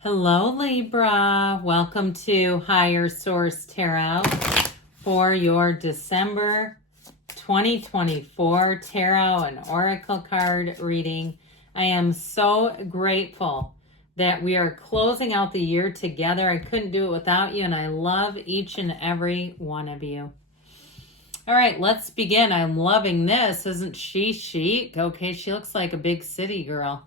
Hello, Libra. Welcome to Higher Source Tarot for your December 2024 Tarot and Oracle card reading. I am so grateful that we are closing out the year together. I couldn't do it without you, and I love each and every one of you. All right, let's begin. I'm loving this. Isn't she chic? Okay, she looks like a big city girl.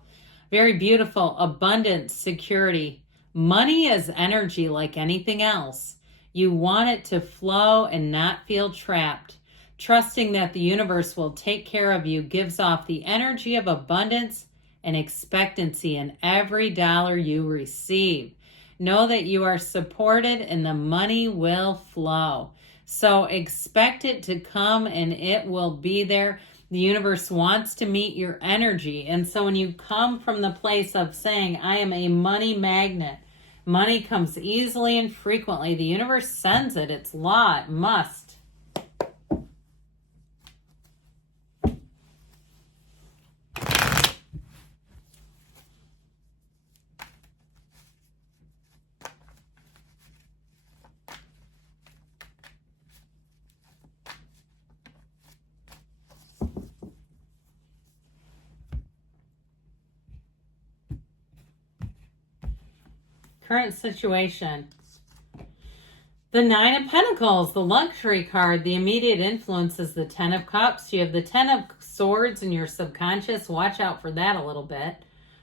Very beautiful. Abundance, security. Money is energy like anything else. You want it to flow and not feel trapped. Trusting that the universe will take care of you gives off the energy of abundance and expectancy in every dollar you receive. Know that you are supported and the money will flow. So expect it to come and it will be there. The universe wants to meet your energy. And so when you come from the place of saying, I am a money magnet, money comes easily and frequently. The universe sends it. It's law. It must. Current situation. The Nine of Pentacles, the luxury card, the immediate influence is the Ten of Cups. You have the Ten of Swords in your subconscious. Watch out for that a little bit.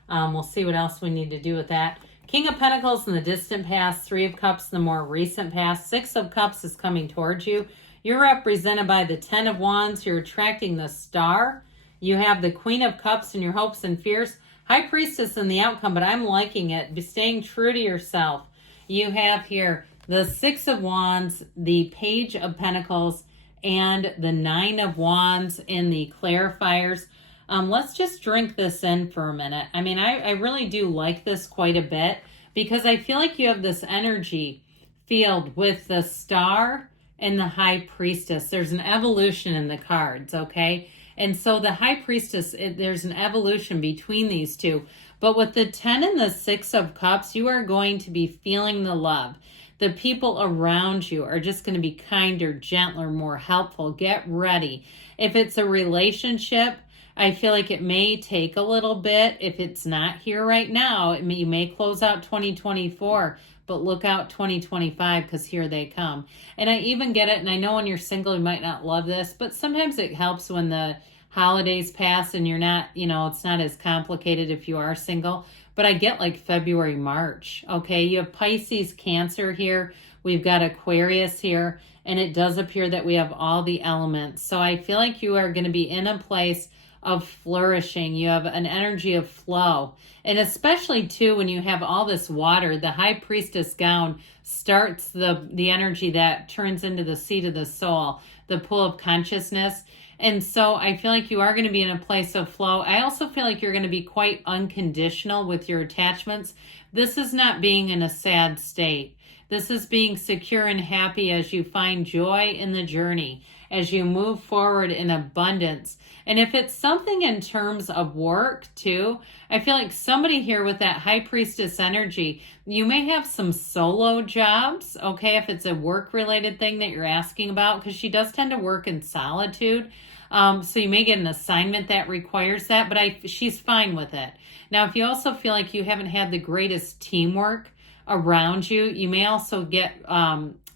We'll see what else we need to do with that. King of Pentacles in the distant past, Three of Cups in the more recent past, Six of Cups is coming towards you. You're represented by the Ten of Wands. You're attracting the Star. You have the Queen of Cups in your hopes and fears. High Priestess in the outcome, but I'm liking it. Be staying true to yourself. You have here the Six of Wands, the Page of Pentacles, and the Nine of Wands in the clarifiers. Let's just drink this in for a minute. I mean, I really do like this quite a bit because I feel like you have this energy field with the Star and the High Priestess. There's an evolution in the cards, okay? And so the High Priestess, there's an evolution between these two. But with the 10 and the 6 of Cups, you are going to be feeling the love. The people around you are just going to be kinder, gentler, more helpful. Get ready. If it's a relationship, I feel like it may take a little bit. If it's not here right now, you may close out 2024. But look out 2025 because here they come. And I even get it, and I know when you're single, you might not love this, but sometimes it helps when the holidays pass and you're not, it's not as complicated if you are single. But I get like February, March, okay? You have Pisces, Cancer here. We've got Aquarius here, and it does appear that we have all the elements. So I feel like you are going to be in a place of flourishing. You have an energy of flow. And especially too, when you have all this water, the High Priestess gown starts the energy that turns into the seat of the soul, the pool of consciousness. And so I feel like you are going to be in a place of flow. I also feel like you're going to be quite unconditional with your attachments. This is not being in a sad state. This is being secure and happy as you find joy in the journey, as you move forward in abundance. And if it's something in terms of work too, I feel like somebody here with that High Priestess energy, you may have some solo jobs, okay, if it's a work-related thing that you're asking about, because she does tend to work in solitude. So you may get an assignment that requires that, but she's fine with it. Now, if you also feel like you haven't had the greatest teamwork around you, you may also get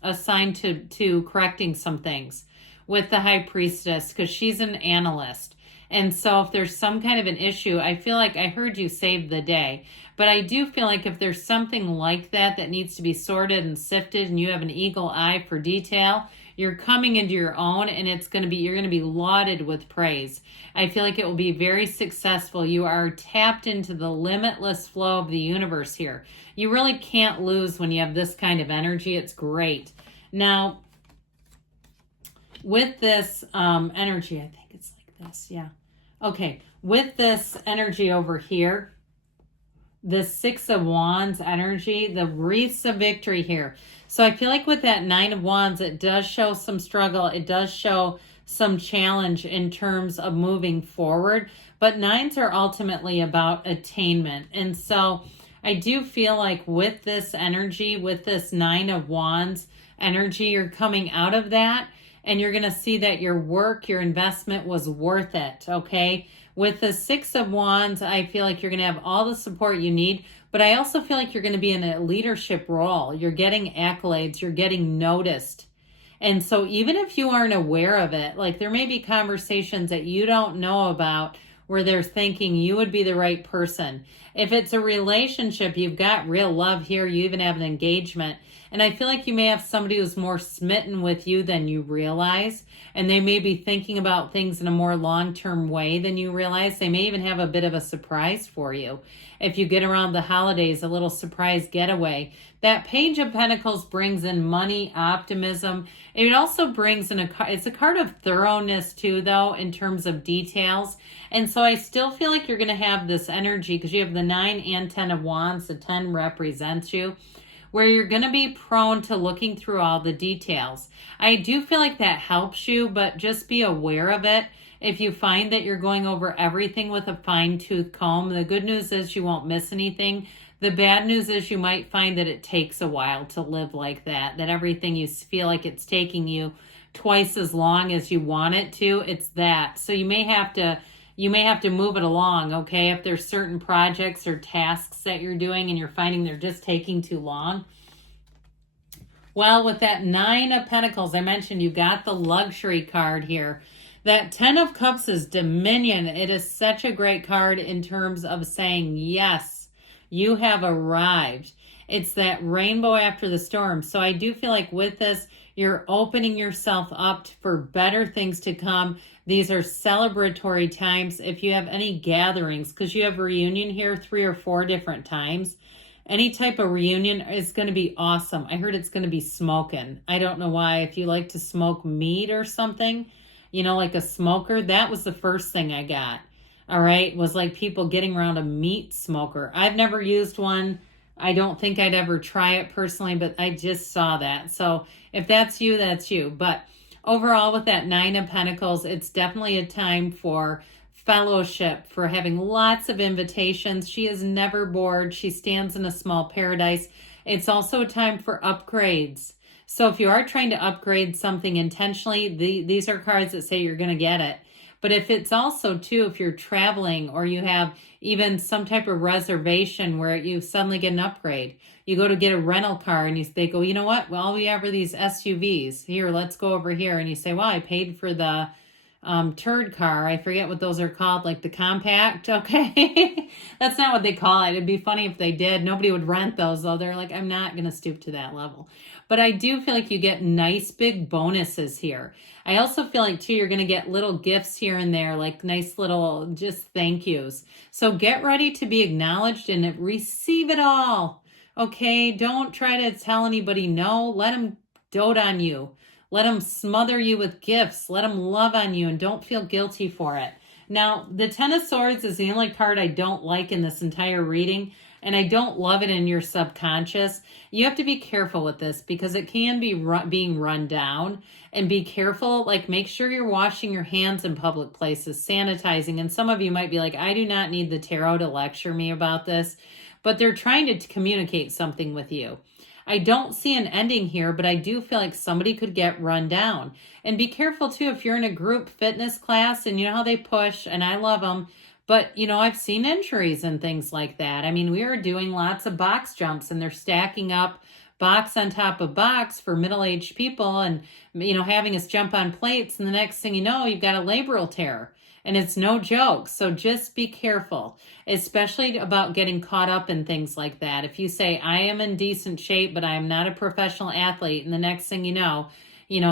assigned to correcting some things with the High Priestess because she's an analyst. And so if there's some kind of an issue, I feel like I heard you save the day. But I do feel like if there's something like that needs to be sorted and sifted and you have an eagle eye for detail, you're coming into your own and you're going to be lauded with praise. I feel like it will be very successful. You are tapped into the limitless flow of the universe here. You really can't lose when you have this kind of energy. It's great. Now, with this energy, I think it's like this. Yeah. Okay. With this energy over here, the Six of Wands energy, the wreaths of victory here. So I feel like with that Nine of Wands, it does show some struggle. It does show some challenge in terms of moving forward. But nines are ultimately about attainment. And so I do feel like with this energy, with this 9 of Wands energy, you're coming out of that and you're going to see that your work, your investment was worth it, okay? With the 6 of Wands, I feel like you're going to have all the support you need, but I also feel like you're going to be in a leadership role. You're getting accolades, you're getting noticed. And so even if you aren't aware of it, like there may be conversations that you don't know about where they're thinking you would be the right person. If it's a relationship, you've got real love here. You even have an engagement. And I feel like you may have somebody who's more smitten with you than you realize. And they may be thinking about things in a more long-term way than you realize. They may even have a bit of a surprise for you. If you get around the holidays, a little surprise getaway. That Page of Pentacles brings in money, optimism. It also brings in it's a card of thoroughness too, though, in terms of details. And so I still feel like you're going to have this energy because you have the 9 and 10 of Wands. The 10 represents you, where you're going to be prone to looking through all the details. I do feel like that helps you, but just be aware of it. If you find that you're going over everything with a fine-tooth comb, the good news is you won't miss anything. The bad news is you might find that it takes a while to live like that everything you feel like it's taking you twice as long as you want it to. It's that. So you may have to move it along, okay? If there's certain projects or tasks that you're doing and you're finding they're just taking too long. Well, with that 9 of Pentacles, I mentioned you got the luxury card here. That 10 of Cups is dominion. It is such a great card in terms of saying, yes, you have arrived. It's that rainbow after the storm. So I do feel like with this, you're opening yourself up for better things to come. These are celebratory times. If you have any gatherings, because you have reunion here 3 or 4 different times, any type of reunion is going to be awesome. I heard it's going to be smoking. I don't know why. If you like to smoke meat or something, like a smoker, that was the first thing I got. All right. Was like people getting around a meat smoker. I've never used one. I don't think I'd ever try it personally, but I just saw that. So if that's you, that's you. But overall, with that 9 of Pentacles, it's definitely a time for fellowship, for having lots of invitations. She is never bored. She stands in a small paradise. It's also a time for upgrades. So if you are trying to upgrade something intentionally, these are cards that say you're going to get it. But if it's also, too, if you're traveling or you have even some type of reservation where you suddenly get an upgrade, you go to get a rental car and they go, you know what? Well, we have these SUVs. Here, let's go over here. And you say, well, I paid for the turd car. I forget what those are called, like the compact. Okay. That's not what they call it. It'd be funny if they did. Nobody would rent those, though. They're like, I'm not going to stoop to that level. But I do feel like you get nice big bonuses here. I also feel like, too, you're going to get little gifts here and there, like nice little just thank yous. So get ready to be acknowledged and receive it all. Okay? Don't try to tell anybody no. Let them dote on you. Let them smother you with gifts. Let them love on you and don't feel guilty for it. Now, the 10 of Swords is the only card I don't like in this entire reading, and I don't love it in your subconscious. You have to be careful with this because it can be being run down. And be careful, like make sure you're washing your hands in public places, sanitizing. And some of you might be like, I do not need the tarot to lecture me about this, but they're trying to communicate something with you. I don't see an ending here, but I do feel like somebody could get run down. And be careful, too, if you're in a group fitness class and you know how they push, and I love them, but, I've seen injuries and things like that. I mean, we are doing lots of box jumps, and they're stacking up box on top of box for middle-aged people and, having us jump on plates, and the next thing you know, you've got a labral tear. And it's no joke. So just be careful, especially about getting caught up in things like that. If you say, I am in decent shape, but I am not a professional athlete, and the next thing you know,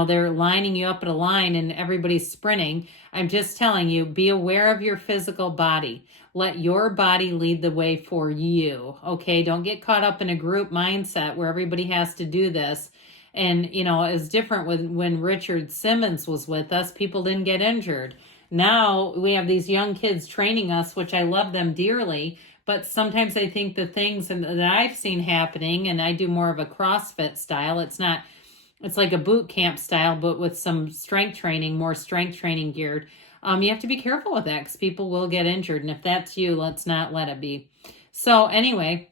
they're lining you up at a line and everybody's sprinting. I'm just telling you, be aware of your physical body. Let your body lead the way for you. Okay? Don't get caught up in a group mindset where everybody has to do this. And, it's different when Richard Simmons was with us. People didn't get injured. Now we have these young kids training us, which I love them dearly, but sometimes I think the things that I've seen happening, and I do more of a CrossFit style, it's like a boot camp style, but with some strength training, more strength training geared. You have to be careful with that because people will get injured. And if that's you, let's not let it be. So anyway,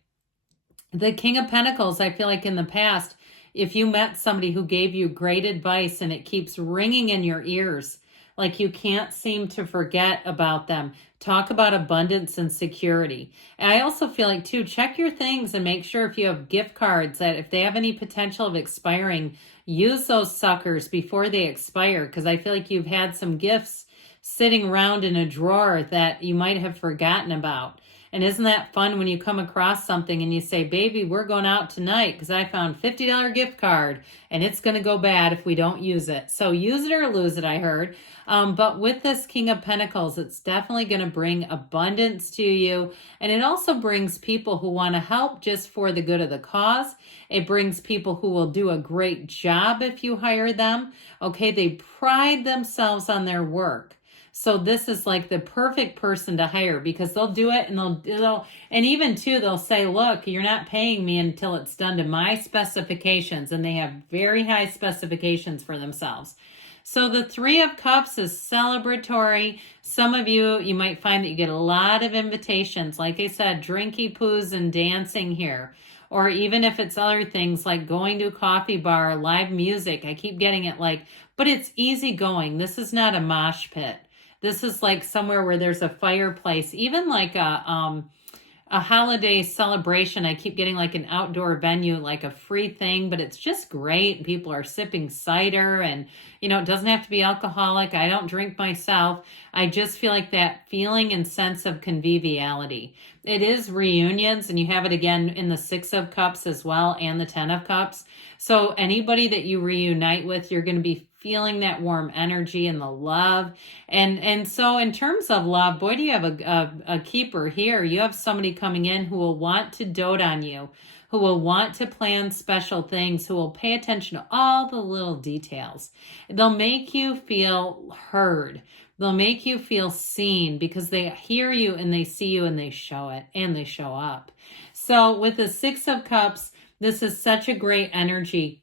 The King of Pentacles, I feel like in the past, if you met somebody who gave you great advice and it keeps ringing in your ears, like you can't seem to forget about them. Talk about abundance and security. And I also feel like, too, check your things and make sure if you have gift cards that if they have any potential of expiring, use those suckers before they expire, because I feel like you've had some gifts sitting around in a drawer that you might have forgotten about. And isn't that fun when you come across something and you say, baby, we're going out tonight because I found $50 gift card and it's going to go bad if we don't use it. So use it or lose it, I heard. But with this King of Pentacles, it's definitely going to bring abundance to you. And it also brings people who want to help just for the good of the cause. It brings people who will do a great job if you hire them. Okay, they pride themselves on their work. So this is like the perfect person to hire because they'll do it and they'll and even too, they'll say, look, you're not paying me until it's done to my specifications. And they have very high specifications for themselves. So the Three of Cups is celebratory. Some of you might find that you get a lot of invitations. Like I said, drinky poos and dancing here. Or even if it's other things like going to a coffee bar, live music. I keep getting it but it's easy going. This is not a mosh pit. This is like somewhere where there's a fireplace, even like a holiday celebration. I keep getting like an outdoor venue, like a free thing, but it's just great. People are sipping cider and, it doesn't have to be alcoholic. I don't drink myself. I just feel like that feeling and sense of conviviality. It is reunions, and you have it again in the Six of Cups as well and the Ten of Cups. So anybody that you reunite with, you're going to be feeling that warm energy and the love. And so in terms of love, boy, do you have a keeper here. You have somebody coming in who will want to dote on you, who will want to plan special things, who will pay attention to all the little details. They'll make you feel heard. They'll make you feel seen because they hear you and they see you and they show it and they show up. So with the Six of Cups, this is such a great energy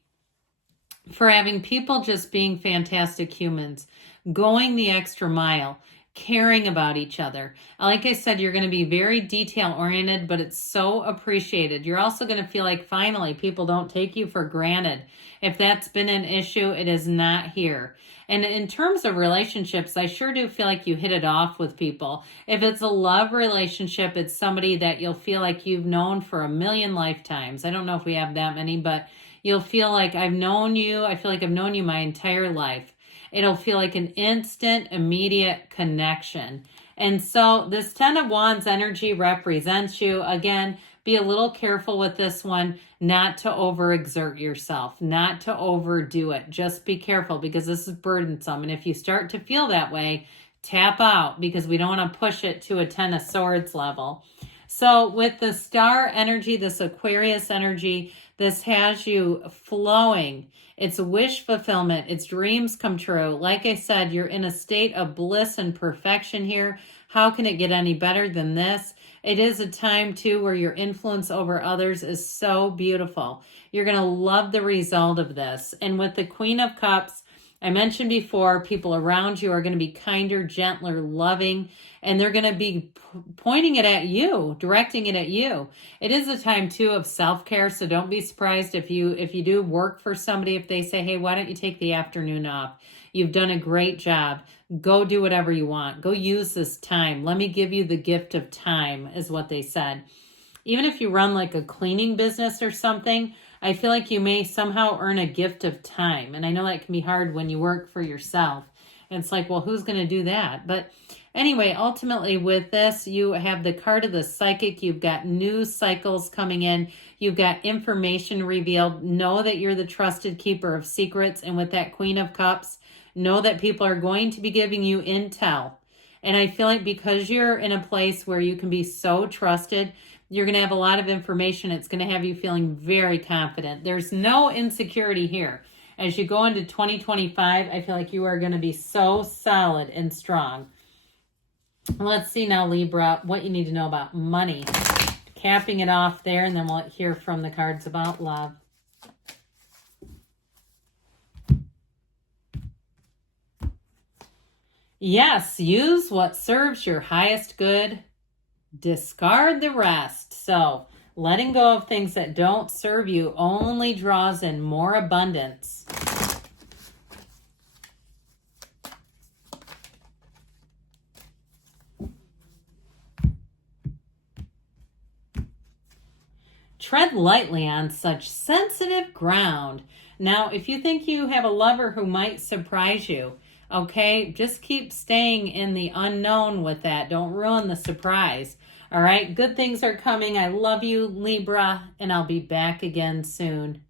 for having people just being fantastic humans, going the extra mile, caring about each other. Like I said, you're going to be very detail oriented, but it's so appreciated. You're also going to feel like finally people don't take you for granted. If that's been an issue, it is not here. And in terms of relationships, I sure do feel like you hit it off with people. If it's a love relationship, it's somebody that you'll feel like you've known for a million lifetimes. I don't know if we have that many, but you'll feel like I've known you. I feel like I've known you my entire life. It'll feel like an instant, immediate connection. And so this Ten of Wands energy represents you. Again, be a little careful with this one, not to overexert yourself, not to overdo it. Just be careful because this is burdensome. And if you start to feel that way, tap out because we don't want to push it to a Ten of Swords level. So with the Star energy, this Aquarius energy, this has you flowing. It's wish fulfillment. It's dreams come true. Like I said, you're in a state of bliss and perfection here. How can it get any better than this? It is a time, too, where your influence over others is so beautiful. You're going to love the result of this. And with the Queen of Cups, I mentioned before, people around you are going to be kinder, gentler, loving, and they're going to be pointing it at you, directing it at you. It is a time, too, of self-care, so don't be surprised if you do work for somebody, if they say, hey, why don't you take the afternoon off? You've done a great job. Go do whatever you want. Go use this time. Let me give you the gift of time, is what they said. Even if you run like a cleaning business or something, I feel like you may somehow earn a gift of time. And I know that can be hard when you work for yourself. And it's like, well, who's going to do that? But anyway, ultimately with this, you have the card of the psychic. You've got news cycles coming in. You've got information revealed. Know that you're the trusted keeper of secrets. And with that Queen of Cups, know that people are going to be giving you intel. And I feel like because you're in a place where you can be so trusted, you're going to have a lot of information. It's going to have you feeling very confident. There's no insecurity here. As you go into 2025, I feel like you are going to be so solid and strong. Let's see now, Libra, what you need to know about money. Capping it off there, and then we'll hear from the cards about love. Yes, use what serves your highest good. Discard the rest. So Letting go of things that don't serve you only draws in more abundance. Tread lightly on such sensitive ground. Now, if you think you have a lover who might surprise you, okay, just keep staying in the unknown with that. Don't ruin the surprise. All right, good things are coming. I love you, Libra, and I'll be back again soon.